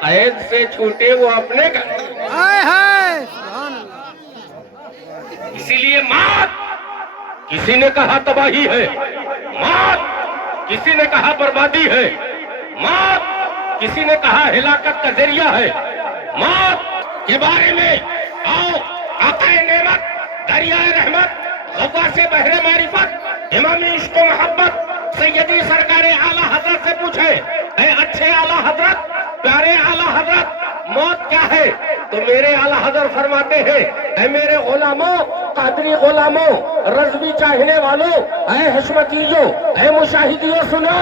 قید سے چھوٹے وہ اپنے گھر. اسی لیے موت کسی نے کہا تباہی ہے، موت کسی نے کہا بربادی ہے، موت کسی نے کہا ہلاکت کا ذریعہ ہے. موت کے بارے میں آؤ آقا نعمت دریائے رحمت غواص بحر معرفت امام عشق و محبت سیدی سرکار اعلیٰ حضرت سے پوچھے، اے اچھے اعلیٰ حضرت، پیارے اعلیٰ حضرت، موت کیا ہے؟ تو میرے اعلیٰ حضرت فرماتے ہیں، اے میرے غلاموں، قادری غلاموں، رضوی چاہنے والوں، اے حشمتیوں، اے مشاہدیوں، سنو،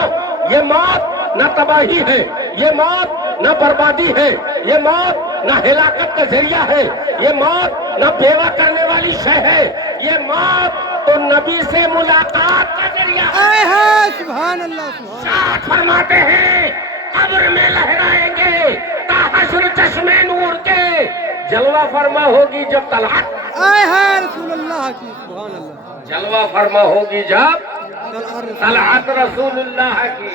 یہ موت نہ تباہی ہے، یہ موت نہ بربادی ہے، یہ موت نہ ہلاکت کا ذریعہ ہے، یہ موت نہ بیوہ کرنے والی شے ہے، یہ موت تو نبی سے ملاقات کا ذریعہ ہے. سبحان اللہ شاہ فرماتے ہیں قبر میں لہرائیں گے تا حشر چشمے نور کے، جلوہ فرما ہوگی جب طلعت، رسول اللہ کی سبحان اللہ. جلوہ فرما ہوگی جب طلعت رسول اللہ کی.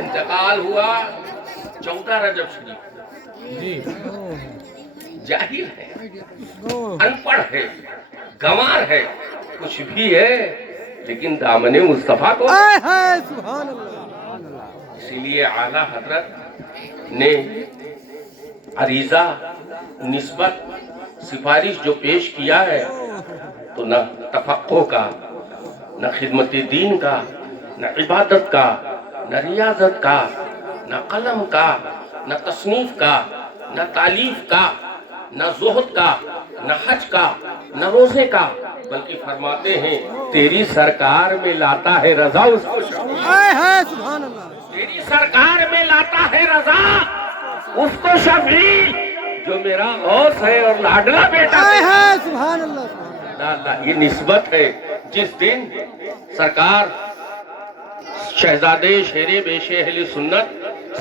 انتقال ہوا 14 رجب شریف. جاہل ہے، ان پڑھ ہے، گنوار ہے، کچھ بھی ہے، لیکن دامن مصطفیٰ کو. سبحان اللہ. اسی لیے اعلیٰ حضرت نے عریضہ، نسبت، سفارش جو پیش کیا ہے تو نہ تفقہ کا، نہ خدمت دین کا، نہ عبادت کا، نہ ریاضت کا، نہ قلم کا، نہ تصنیف کا، نہ تالیف کا، نہ زہد کا، نہ حج کا، نہ روزے کا، بلکہ فرماتے ہیں تیری سرکار میں لاتا ہے رضا اس کو شفیع. سبحان اللہ. تیری سرکار میں لاتا ہے رضا اس کو شفیع، جو میرا غوث ہے اور لاڈلا بیٹا ہے. سبحان اللہ. اللہ، یہ نسبت ہے. جس دن سرکار شہزادے شیر بیش اہل سنت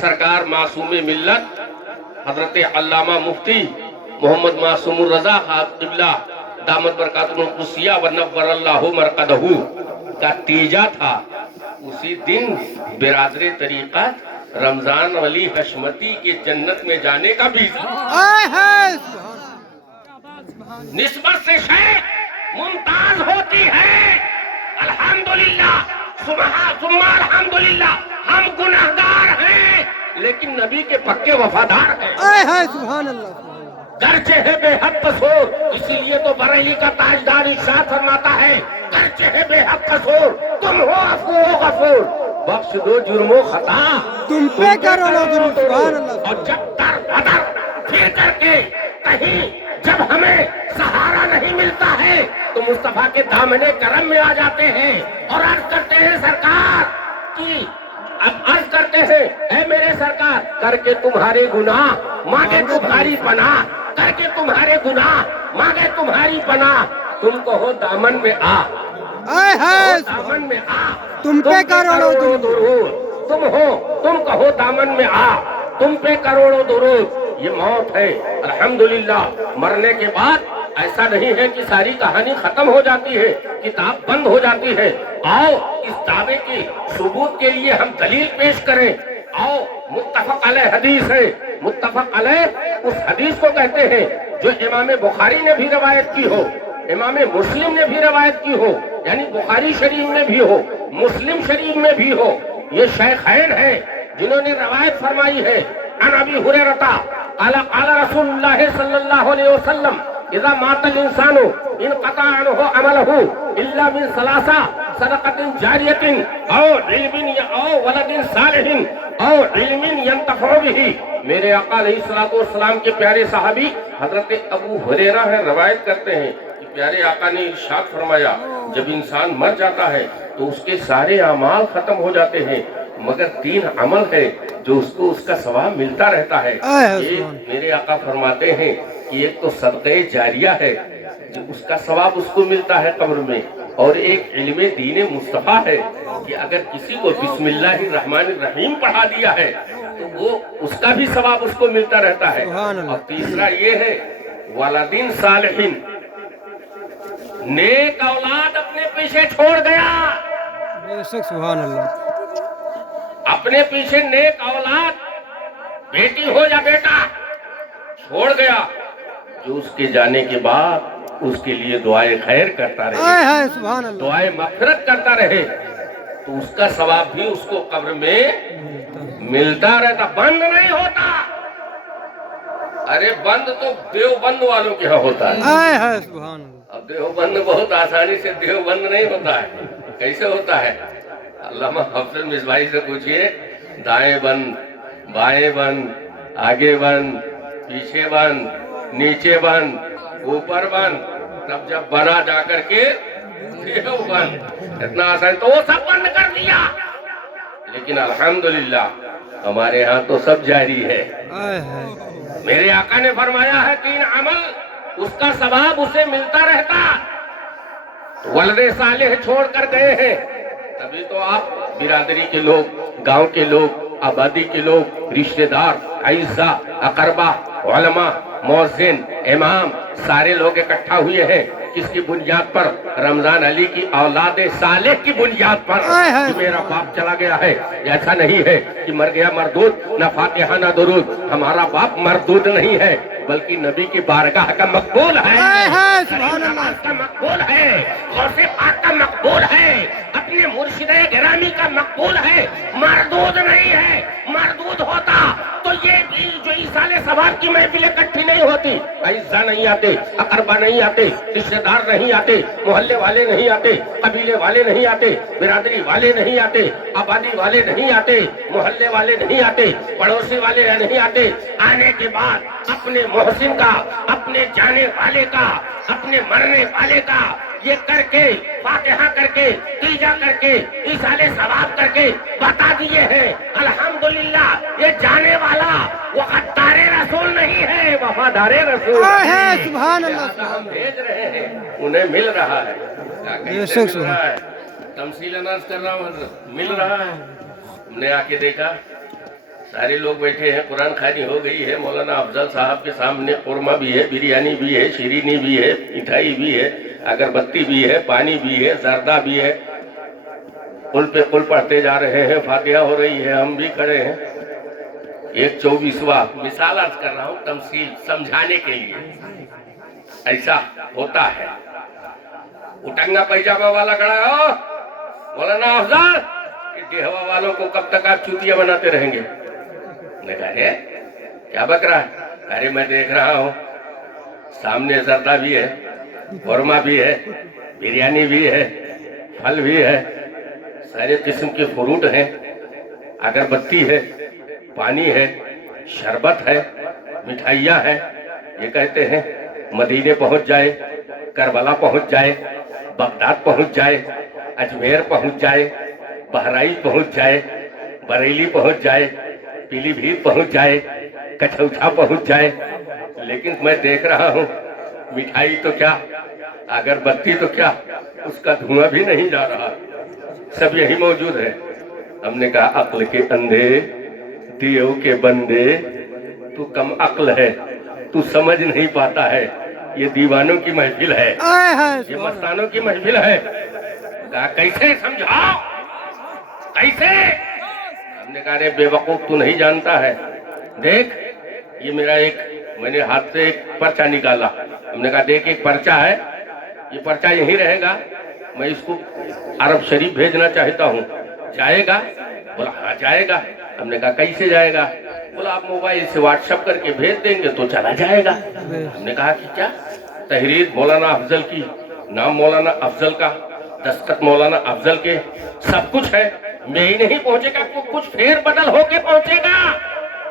سرکار معصوم ملت حضرت علامہ مفتی محمد معصوم الرضا خان قبلہ دامت برکاتہ القدسیہ و نور اللہ مرقدہ کا تیجا تھا، اسی دن برادر طریقت رمضان علی حشمتی کے جنت میں جانے کا بھی نسبت سے شے ممتاز ہوتی ہے. الحمدللہ ثم الحمدللہ ہم گناہگار ہیں لیکن نبی کے پکے وفادار ہیں. سبحان اللہ. گرچہ ہے بے حد قصور، اسی لیے تو بریلی کا تاجدار ارشاد فرماتا ہے گرچہ ہے بے حد قصور تم ہو عفو و غفور، بخش دو جرم و خطا تم پہ کرو درود. سبحان اللہ. اور جب در بدر پھر کر کے کہیں جب ہمیں سہارا نہیں ملتا ہے تو مصطفیٰ کے دامن کرم میں آ جاتے ہیں اور عرض کرتے ہیں سرکار کی، اب عرض کرتے ہیں اے میرے سرکار، کر کے تمہارے گناہ مانگے تمہاری پناہ، کر کے تمہارے گناہ مانگے تمہاری پناہ، تم کہو دامن میں آ، دامن میں آ، تم پہ کروڑوں درود، تم کہو دامن میں آ، تم پہ کروڑوں درود. یہ موت ہے. الحمدللہ مرنے کے بعد ایسا نہیں ہے کہ ساری کہانی ختم ہو جاتی ہے، کتاب بند ہو جاتی ہے. آؤ اس دعوے کی ثبوت کے لیے ہم دلیل پیش کریں. آؤ متفق علیہ حدیث ہے، متفق علیہ اس حدیث کو کہتے ہیں جو امام بخاری نے بھی روایت کی ہو، امام مسلم نے بھی روایت کی ہو، یعنی بخاری شریف میں بھی ہو، مسلم شریف میں بھی ہو. یہ شیخین ہیں جنہوں نے روایت فرمائی ہے. عن ابی ہریرہ قال قال رسول اللہ صلی اللہ علیہ وسلم اذا مات الانسان انقطع عنه عمله الا من ثلاثه صدقة جاریۃ او علم او ولد صالح او علم ينتفع به. میرے آقا علیہ السلام کے پیارے صحابی حضرت ابو ہریرہ ہے روایت کرتے ہیں کہ پیارے آقا نے ارشاد فرمایا جب انسان مر جاتا ہے تو اس کے سارے اعمال ختم ہو جاتے ہیں مگر 3 عمل ہے جو اس کو اس کا ثواب ملتا رہتا ہے. ایک میرے آقا فرماتے ہیں کہ ایک تو صدقہ جاریہ ہے جو اس کا ثواب اس کو ملتا ہے قبر میں، اور ایک علم دین مصطفیٰ ہے کہ اگر کسی کو بسم اللہ الرحمن الرحیم پڑھا دیا ہے تو وہ اس کا بھی ثواب اس کو ملتا رہتا ہے. اور تیسرا یہ ہے والدین صالحین، نیک اولاد اپنے پیچھے چھوڑ گیا. سبحان اللہ. اپنے پیچھے نیک اولاد बेटी हो या बेटा, छोड़ गया, जो उसके जाने के बाद उसके लिए दुआए खैर करता रहे, हाय हाय सुभान अल्लाह दुआए मगफिरत करता रहे, तो उसका सवाब भी उसको कब्र में मिलता रहता, बंद नहीं होता। अरे बंद तो देवबंद वालों के यहाँ होता है। हाय हाय सुभान अल्लाह अब देवबंद बहुत आसानी से देवबंद नहीं होता है। कैसे होता है? अल्लामा हफ्सुल मिसबाही से पूछिए, दाएं बंद, बाएं बंद, आगे बंद, पीछे बंद, नीचे बंद, ऊपर बंद, तब जब बना जाकर के देवबंद, इतना आसान, तो वो सब बंद कर दिया। लेकिन अल्हम्दुलिल्लाह हमारे यहाँ तो सब जारी है। हाय हाय मेरे आका ने फरमाया है 3 अमल, उसका सवाब उसे मिलता रहता। वलदे सालेह छोड़ कर गए हैं, तभी तो आप बिरादरी के लोग, गांव के लोग, आबादी के लोग, रिश्तेदार, आइज़ा, अकरबा, उलमा, मौज़िन, इमाम, सारे लोग इकट्ठा हुए हैं। किसकी बुनियाद पर? रमजान अली की औलादे सालेह की बुनियाद पर कि मेरा बाप चला गया है। ऐसा नहीं है कि मर गया मरदूद, न फातिहा न दुरूद। हमारा बाप मरदूद नहीं है, बल्कि नबी की बारगाह का मकबूल है, हाय हाय सुभान अल्लाह का मकबूल है, गौसे पाक का मकबूल है, अपने मुर्शिदे गिरामी का मकबूल है, मरदूद नहीं है। मरदूद होता तो ये भी जो इसाले सवाब की महफिल इकट्ठी नहीं होती, ऐसा नहीं आते, अकरबा नहीं आते, रिश्तेदार नहीं आते, मोहल्ले वाले नहीं आते, कबीले वाले नहीं आते, बिरादरी वाले नहीं आते, आबादी वाले नहीं आते, मोहल्ले वाले नहीं आते, पड़ोसी वाले नहीं आते। आने के बाद अपने मोहसिन का, अपने जाने वाले का, अपने मरने वाले का ये करके, फातिहा करके, तीजा करके, इसाले सवाब करके बता दिए हैं। अल्हम्दुलिल्लाह ये जाने वाला वफादारे रसूल नहीं है, वफादारे रसूल हाय हाय सुभान अल्लाह हम भेज रहे हैं, उन्हें मिल रहा है। कैसे मिल रहा है? तमसीलन अर्ज कर रहा हूँ, मिल रहा है। हमने आके देखा, सारे लोग बैठे हैं, कुरान खानी हो गई है, मौलाना अफजल साहब के सामने कुरमा भी है, बिरयानी भी है, शीरीनी भी है, मिठाई भी है, अगरबत्ती भी है, पानी भी है, जर्दा भी है। कुल पे कुल पढ़ते जा रहे हैं, फातिहा हो रही है, हम भी खड़े हैं। 1/24वां मिसाल अर्ज कर रहा हूँ, तमसील समझाने के लिए। ऐसा होता है। उटंगा पैजामा वाला खड़ा है, मौलाना अफजल, डेहवा वालों को कब तक आप चूतिया बनाते रहेंगे? ने कहा, क्या बक रहा है? अरे मैं देख रहा हूँ सामने जर्दा भी है, खुरमा भी है, बिरयानी भी है, फल भी है, सारे किस्म के फ्रूट हैं, अगरबत्ती है, पानी है, शरबत है, मिठाइयाँ है। ये कहते हैं मदीने पहुँच जाए, करबला पहुँच जाए, बगदाद पहुँच जाए, अजमेर पहुँच जाए, बहराइच पहुँच जाए, बरेली पहुँच जाए, पीलीभीत पहुँच जाए, कछौछा पहुँच जाए। लेकिन मैं देख रहा हूँ मिठाई तो क्या, अगरबत्ती तो क्या, उसका धुआं भी नहीं जा रहा, सब यही मौजूद है। हमने कहा, अक्ल के अंधे, देव के बंदे, तू कम अक्ल है, तू समझ नहीं पाता है। ये दीवानों की महफिल है, ये मस्तानों की महफिल है। कहा, कैसे समझाओ, कैसे? हमने कहा, अरे बेवकूफ, तू नहीं जानता है। देख, ये मेरा मैंने हाथ से एक पर्चा निकाला। हमने कहा, देख, एक पर्चा है, ये पर्चा यहीं रहेगा, मैं इसको अरब शरीफ भेजना चाहता हूँ, जाएगा? बोला, हाँ जाएगा। हमने कहा, कैसे जाएगा? बोला, आप मोबाइल से व्हाट्सएप करके भेज देंगे तो चला जाएगा। हमने कहा कि क्या? तहरीर मौलाना अफजल की, नाम मौलाना अफजल का, दस्तखत मौलाना अफजल के, सब कुछ है। मैं ही नहीं पहुंचेगा, कुछ फेर बदल होके पहुंचेगा।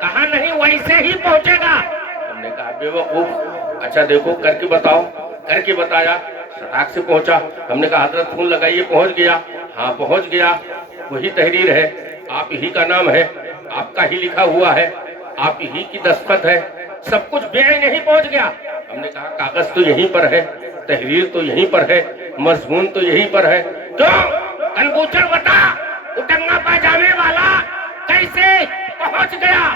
कहा नहीं, वैसे ही पहुंचेगा। हमने कहा, बेवकूफ, अच्छा देखो करके बताओ। करके बताया, सटाक से पहुंचा। हमने कहा, हजरत फोन लगाइए, पहुंच गया? हाँ पहुंच गया। वही तहरीर है, आप ही का नाम है, आपका ही लिखा हुआ है, आप ही की दस्तखत है, सब कुछ बेई नहीं पहुंच गया। हमने कहा, कागज तो यहीं पर है, तहरीर तो यहीं पर है, मजमून तो यहीं पर है। क्यों? कनबूचर बता, उटंगा पाजामे वाला कैसे पहुंच गया?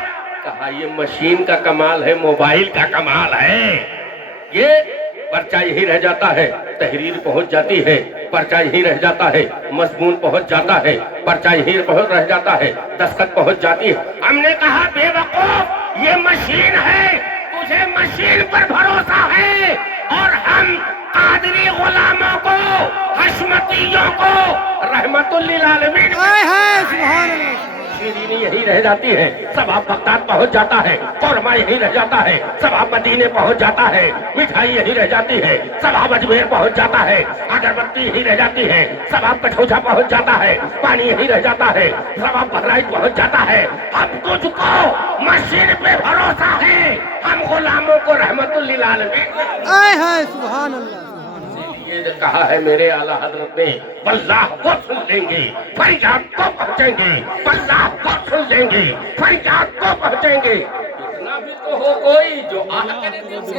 कहा, ये मशीन का कमाल है, मोबाइल का कमाल है। ये पर्चा यही रह जाता है, तहरीर पहुंच जाती है, पर्चा यही रह जाता है, मजमून पहुंच जाता है, पर्चा यही पहुंच रह जाता है, दस्तखत पहुंच जाती है। हमने कहा बेवकूफ, ये मशीन है, तुझे मशीन पर भरोसा है, और हम कादरी गुलामों को, हशमतियों को रहमतुल लिल आलमीन सुभान अल्लाह। शीरीनी यही रह जाती है, सवाब बगदाद पहुंच जाता है, कौरमा यही रह जाता है, सवाब मदीने पहुंच जाता है, मिठाई यही रह जाती है, सवाब अजमेर पहुंच जाता है, अगरबत्ती यही रह जाती है, सवाब कठौझा पहुंच जाता है, पानी यही रह जाता है, सवाब बहराइच पहुंच जाता है। अब तुझको मशीन पे भरोसा है, हम गुलामों को रहमतुल लिल आलमीन। सुभान अल्लाह। ये जो कहा है मेरे आला हजरत ने, अल्लाह को सुन लेंगे, फरियाद को पहुंचेंगे, अल्लाह को सुन लेंगे, फरियाद को पहुंचेंगे। इतना भी तो हो कोई जो आह करे दिल से।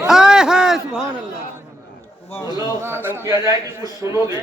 सुभान अल्लाह। बोलो, खत्म किया जाए कि कुछ सुनोगे?